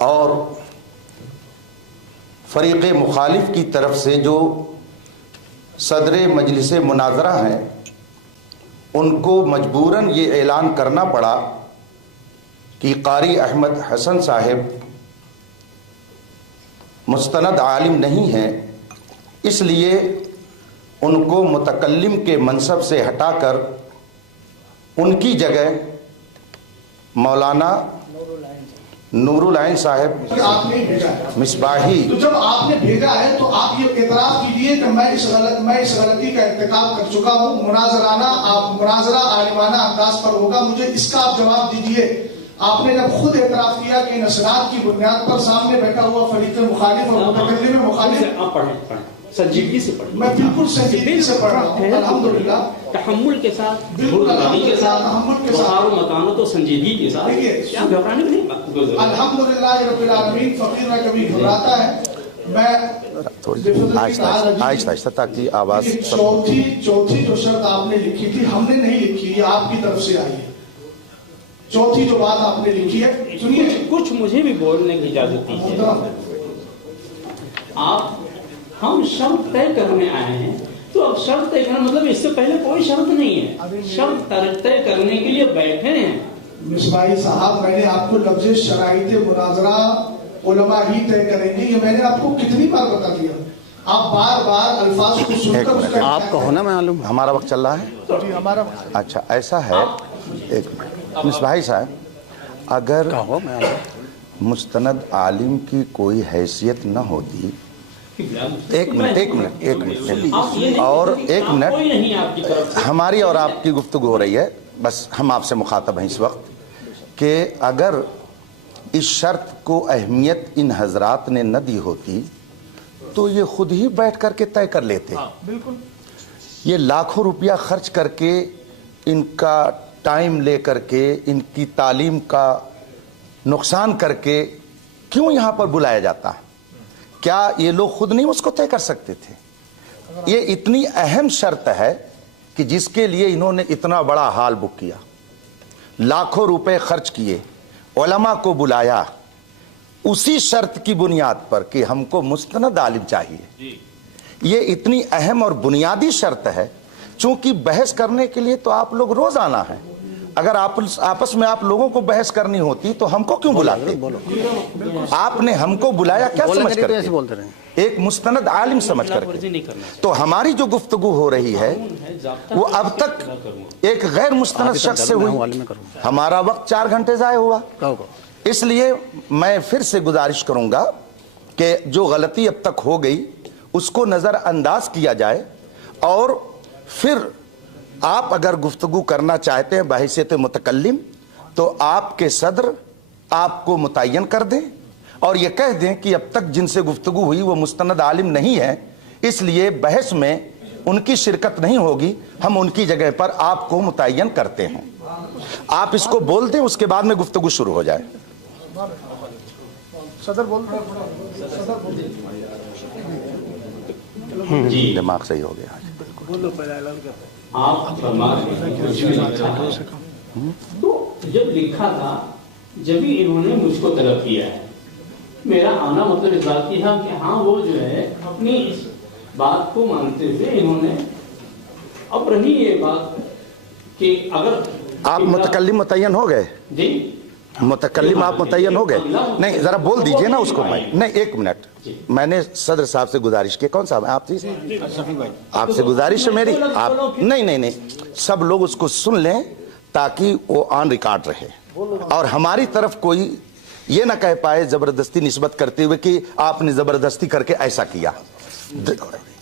اور فریق مخالف کی طرف سے جو صدر مجلس مناظرہ ہیں ان کو مجبوراً یہ اعلان کرنا پڑا کہ قاری احمد حسن صاحب مستند عالم نہیں ہیں، اس لیے ان کو متکلم کے منصب سے ہٹا کر ان کی جگہ مولانا نور العین صاحب مصباحی. تو جب آپ نے بھیجا ہے تو آپ یہ اعتراف کیجئے کہ میں اس غلطی کا ارتکاب کر چکا ہوں. مناظرہ عالمانہ انداز پر ہوگا، مجھے اس کا آپ جواب دیجئے. آپ نے جب خود اعتراف کیا کہ ان اسناد کی بنیاد پر سامنے بیٹھا ہوا فریق مخالف اور متکلم مخالف، سنجیدگی سے پڑھیں. میں بالکل سنجیدگی سے پڑھ رہا ہوں الحمدللہ، تحمل کے ساتھ، بردباری کے ساتھ، وقار و متانت و سنجیدگی کے ساتھ. کیا گھبرانے میں نہیں؟ الحمدللہ رب العالمین. فقیر میں کبھی گھبراتا ہے. میں آہستہ تاکہ آواز. چوتھی جو شرط آپ نے لکھی تھی ہم نے نہیں لکھی، یہ آپ کی طرف سے آئی ہے. چوتھی جو بات آپ نے لکھی ہے، سنیے کچھ مجھے بھی بولنے کی اجازت دیجیے. آپ ہم شرط طے کرنے آئے ہیں تو اب شرط طے کرنا مطلب اس سے پہلے کوئی شرط نہیں ہے، شرط طے کرنے کے لیے بیٹھے ہیں. مصباحی صاحب، میں نے آپ کو لفظ شرائط مناظرہ علماء ہی طے کریں گے، یہ میں نے آپ کو کتنی بار بتا دیا. آپ بار بار الفاظ کو سن کر آپ کو ہونا معلوم ہمارا وقت چل رہا ہے. ہمارا اچھا ایسا ہے، ایک منٹ مصباحی صاحب، اگر مستند عالم کی کوئی حیثیت نہ ہوتی، ایک منٹ اور ایک منٹ، ہماری اور آپ کی گفتگو ہو رہی ہے، بس ہم آپ سے مخاطب ہیں اس وقت، کہ اگر اس شرط کو اہمیت ان حضرات نے نہ دی ہوتی تو یہ خود ہی بیٹھ کر کے طے کر لیتے. یہ لاکھوں روپیہ خرچ کر کے، ان کا ٹائم لے کر کے، ان کی تعلیم کا نقصان کر کے کیوں یہاں پر بلایا جاتا؟ کیا یہ لوگ خود نہیں اس کو طے کر سکتے تھے؟ یہ اتنی اہم شرط ہے کہ جس کے لیے انہوں نے اتنا بڑا ہال بک کیا، لاکھوں روپے خرچ کیے، علماء کو بلایا، اسی شرط کی بنیاد پر کہ ہم کو مستند عالم چاہیے. یہ اتنی اہم اور بنیادی شرط ہے. چونکہ بحث کرنے کے لیے تو آپ لوگ روز آنا ہے. اگر آپس میں آپ لوگوں کو بحث کرنی ہوتی تو ہم کو کیوں بلاتے؟ آپ نے ہم کو بلایا کیا سمجھ کر کے؟ ایک مستند عالم سمجھ کر کے. تو ہماری جو گفتگو ہو رہی ہے وہ اب تک ایک غیر مستند شخص سے ہوئی. ہمارا وقت 4 گھنٹے ضائع ہوا. اس لیے میں پھر سے گزارش کروں گا کہ جو غلطی اب تک ہو گئی اس کو نظر انداز کیا جائے، اور پھر آپ اگر گفتگو کرنا چاہتے ہیں بحیثیت متکلم تو آپ کے صدر آپ کو متعین کر دیں اور یہ کہہ دیں کہ اب تک جن سے گفتگو ہوئی وہ مستند عالم نہیں ہے، اس لیے بحث میں ان کی شرکت نہیں ہوگی، ہم ان کی جگہ پر آپ کو متعین کرتے ہیں. آپ اس کو بول دیں، اس کے بعد میں گفتگو شروع ہو جائے. صدر بول جی دماغ صحیح ہو گیا. آپ تو جب لکھا تھا جب ہی انہوں نے مجھ کو طلب کیا ہے. میرا آنا مطلب اس بات کی تھا کہ ہاں وہ جو ہے اپنی اس بات کو مانتے ہوئے انہوں نے. اب رہی یہ بات کہ اگر آپ متکلم متعین ہو گئے؟ جی متکلم آپ متعین ہو گئے؟ نہیں ذرا بول دیجئے نا اس کو. نہیں ایک منٹ، میں نے صدر صاحب سے گزارش کی. کون صاحب آپ تھی؟ آپ سے گزارش ہے میری. آپ نہیں سب لوگ اس کو سن لیں تاکہ وہ آن ریکارڈ رہے اور ہماری طرف کوئی یہ نہ کہہ پائے زبردستی نسبت کرتے ہوئے کہ آپ نے زبردستی کر کے ایسا کیا.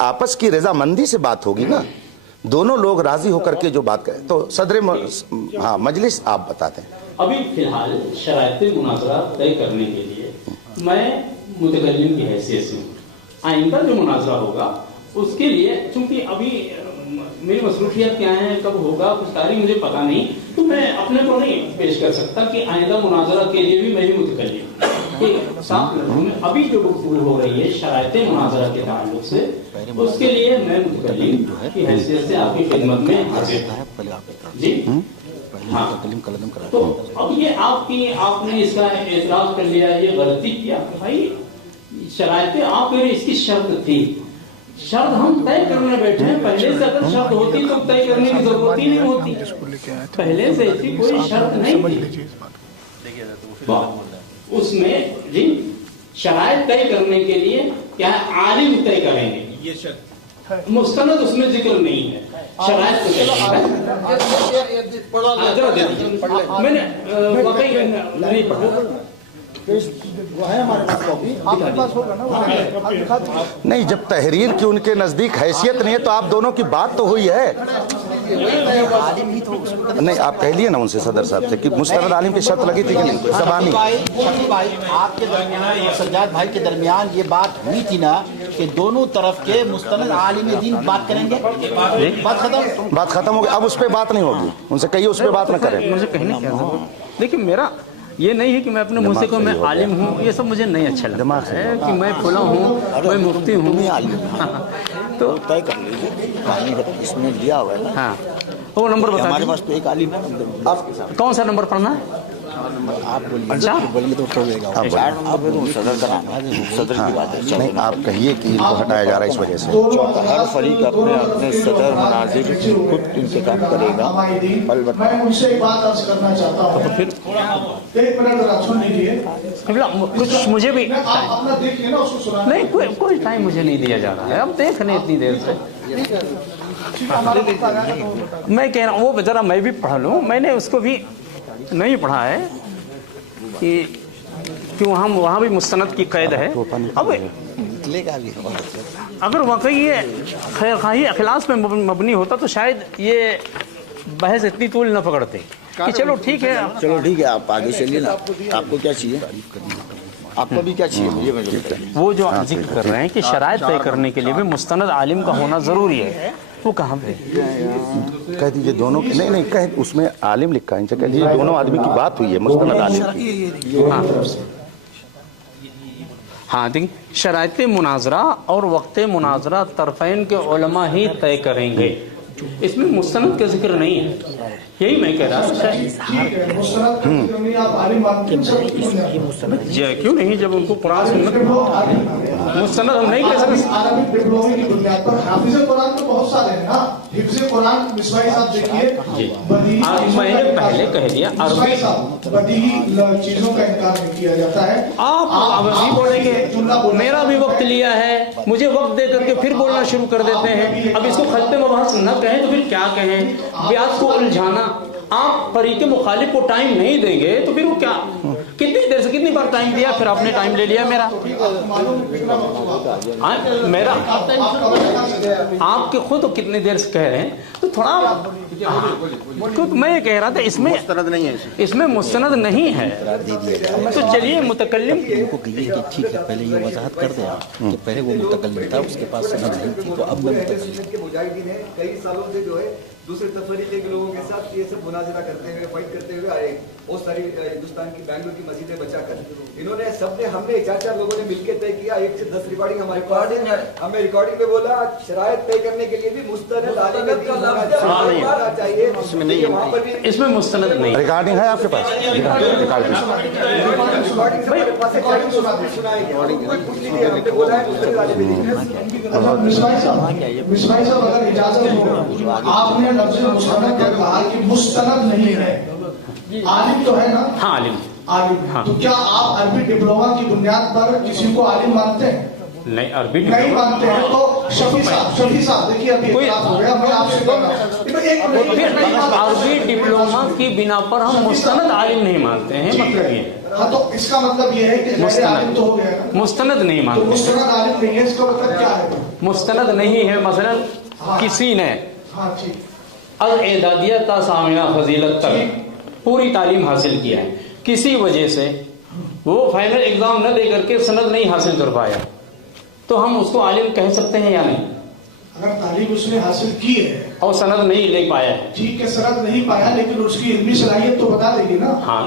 آپس کی رضامندی سے بات ہوگی نا، دونوں لوگ راضی ہو کر کے جو بات کریں. تو صدر مجلس آپ بتاتے ہیں. ابھی فی الحال شرائط مناظرہ طے کرنے کے لیے میں متکلم کی حیثیت سے ہوں. آئندہ جو مناظرہ ہوگا اس کے لیے چونکہ ابھی میری مصروفیات کیا ہیں، کب ہوگا کچھ تاریخ مجھے پتا نہیں، تو میں اپنے کو نہیں پیش کر سکتا کہ آئندہ مناظرہ کے لیے بھی میں ہی متکلم. ابھی جو گفتگو ہو رہی ہے شرائط مناظرہ کے تعلق سے، اس کے لیے میں متکلم کی حیثیت سے آپ کی خدمت میں حاضر ہوں. جی تو اب یہ آپ نے اس کا اعتراض کر لیا، یہ غلطی کیا کہ بھائی شرائطیں آپ کے لیے اس کی شرط تھی، شرط ہم طے کرنے بیٹھے ہیں، پہلے سے اگر شرط ہوتی تو طے کرنے کی ضرورت ہی نہیں ہوتی، پہلے سے ایسی کوئی شرط نہیں تھی، اس میں جن شرائط طے کرنے کے لیے کیا عالم طے کریں گے، یہ شرط مستند اس میں ذکر نہیں ہے، شرائط کو میں نے واقعی نہیں پڑھا، نہیں جب تحریر کی ان کے نزدیک حیثیت نہیں ہے تو آپ دونوں کی بات تو ہوئی ہے، نہیں آپ کہہ لیے نا ان سے صدر صاحب سے کہ مستند عالم کی شرط لگی تھی کہ نہیں زبانی؟ آپ کے درمیان سجاد بھائی کے درمیان یہ بات ہوئی تھی نا کہ دونوں طرف کے مستند عالم دین بات کریں گے، بات ختم ہو گئی، اب اس پہ بات نہیں ہوگی، ان سے کہیے اس پہ بات نہ کریں۔ مجھے کہنے کیا دیکھیے، میرا یہ نہیں ہے کہ میں اپنے منہ سے کہوں میں عالم ہوں، یہ سب مجھے نہیں اچھا لگتا ہے کہ میں فلاں ہوں، میں مفتی ہوں، تو طے کر لیجیے اس میں دیا ہوا ہے نا۔ ہاں وہ نمبر بتا ہمارے پاس تو ایک عالم ہے، کون سا نمبر پڑھنا ہے؟ آپ بولیے تو ہو جائے گا، صدر کی بات ہے، نہیں آپ کہیے کہ ان کو ہٹایا جا رہا ہے اس وجہ سے، ہر فریق اپنے صدر مناظر خود انتخاب کرے گا۔ میں ان سے ایک بات عرض کرنا چاہتا ہوں، تو پھر ایک منٹ ذرا سن لیجیے، کچھ مجھے بھی آپ اپنا دیکھیے نا اس کو سنانا، نہیں کوئی ٹائم مجھے نہیں دیا جا رہا ہے، اب دیکھ لیں اتنی دیر سے، میں کہہ رہا ہوں وہ ذرا میں بھی پڑھ لوں، میں نے اس کو بھی نہیں پڑھا ہے کہ وہاں بھی مستند کی قید ہے۔ اب اگر واقعی یہ خیر خواہی اخلاص پہ مبنی ہوتا تو شاید یہ بحث اتنی طول نہ پکڑتے کہ چلو ٹھیک ہے آپ آگے چلیے نا، آپ کو کیا چاہیے، آپ کو بھی کیا چاہیے؟ وہ جو ذکر کر رہے ہیں کہ شرائط طے کرنے کے لیے بھی مستند عالم کا ہونا ضروری ہے، وہ کہاں پہ کہہ دیجیے دونوں کی، نہیں کہہ اس میں عالم لکھا ہے، ان سے کہہ دیجیے دونوں آدمی کی بات ہوئی ہے مستند عالم کی۔ ہاں دیکھیں، شرائط مناظرہ اور وقت مناظرہ طرفین کے علماء ہی طے کریں گے، اس میں مستند کا ذکر نہیں ہے، یہی میں کہہ رہا کیوں نہیں، جب ان کو قرآن سنت مستند ہم نہیں کہہ سکتے۔ عربک ڈپلومے کی بنیاد پر حافظ قرآن تو بہت سارے ہیں نا، حفظ قرآن مصباحی صاحب دیکھیے، میں نے پہلے کہہ دیا عربی بدیہی چیزوں کا انکار نہیں کیا جاتا ہے۔ آپ ابھی بولیں گے میرا بھی وقت لیا ہے، مجھے وقت دے کر کے پھر بولنا شروع کر دیتے ہیں، اب اس کو ختم مباحث نہ کہیں تو پھر کیا کہیں، بیعت کو الجھانا، آپ فریق مخالف کو ٹائم نہیں دیں گے تو پھر وہ کیا، کتنی دیر سے کتنی بار ٹائم دیا، پھر آپ نے ٹائم لے لیا میرا آپ کے خود کتنی دیر سے کہہ رہے ہیں، تو تھوڑا میں یہ کہہ رہا تھا اس میں مستند نہیں ہے، تو چلیے متکلم کو کہیے کہ ٹھیک ہے پہلے یہ وضاحت کر دیں آپ کہ پہلے وہ متکلم تھا، اس کے پاس سند نہیں تھی، تو اب میں کے مجاہدین ہیں، کئی سالوں سے جو ہے دوسرے تفریقے کے لوگوں کے ساتھ یہ سب مناظرہ کرتے ہوئے فائٹ کرتے ہوئے آئے، بہت ساری ہندوستان کی بینگلور کی مسجدیں بچا کر انہوں نے سب نے ہم نے 4 لوگوں نے مل کے طے کیا، 1 سے 10 ریکارڈنگ ہمارے پاس ہے، ہمیں ریکارڈنگ میں بولا شرائط طے کرنے کے لیے بھی مستند عالم چاہیے، اس میں مستند نہیں، ریکارڈنگ ہے آپ کے پاس؟ مصباحی صاحب اگر اجازت ہو، آپ نے لفظ مستند کا کہا کہ مستند نہیں ہے، عالم تو ہے نا؟ ہاں عالم، تو کیا آپ عربی ڈپلوما کی بنیاد پر کسی کو عالم مانتے ہیں؟ نہیں عربی نہیں مانتے ہیں، تو شفیع صاحب دیکھیے ابھی اختلاف ہو گیا، میں آپ سے کہہ رہا ہوں عربی ڈپلوما کی بنا پر ہم مستند عالم نہیں مانتے ہیں، مطلب یہ ہاں، تو اس کا مطلب یہ ہے کہ عالم تو ہو گیا نا، مستند نہیں تو مانتے، مستند عالم نہیں ہے، اس کا مطلب کیا ہے؟ مستند نہیں ہے، مثلا کسی نے ہاں ٹھیک، از اعدادیہ تا ثانویہ فضیلت تک پوری تعلیم حاصل کیا ہے، کسی وجہ سے وہ فائنل ایگزام نہ دے کر کے سند نہیں حاصل کر پایا، تو ہم اس کو عالم کہہ سکتے ہیں یا نہیں؟ اگر تعلیم اس نے حاصل کی ہے اور سند نہیں لے پایا ہے، ٹھیک ہے، سند نہیں پایا لیکن اس کی علمی صلاحیت تو بتا دے گی نا۔ ہاں،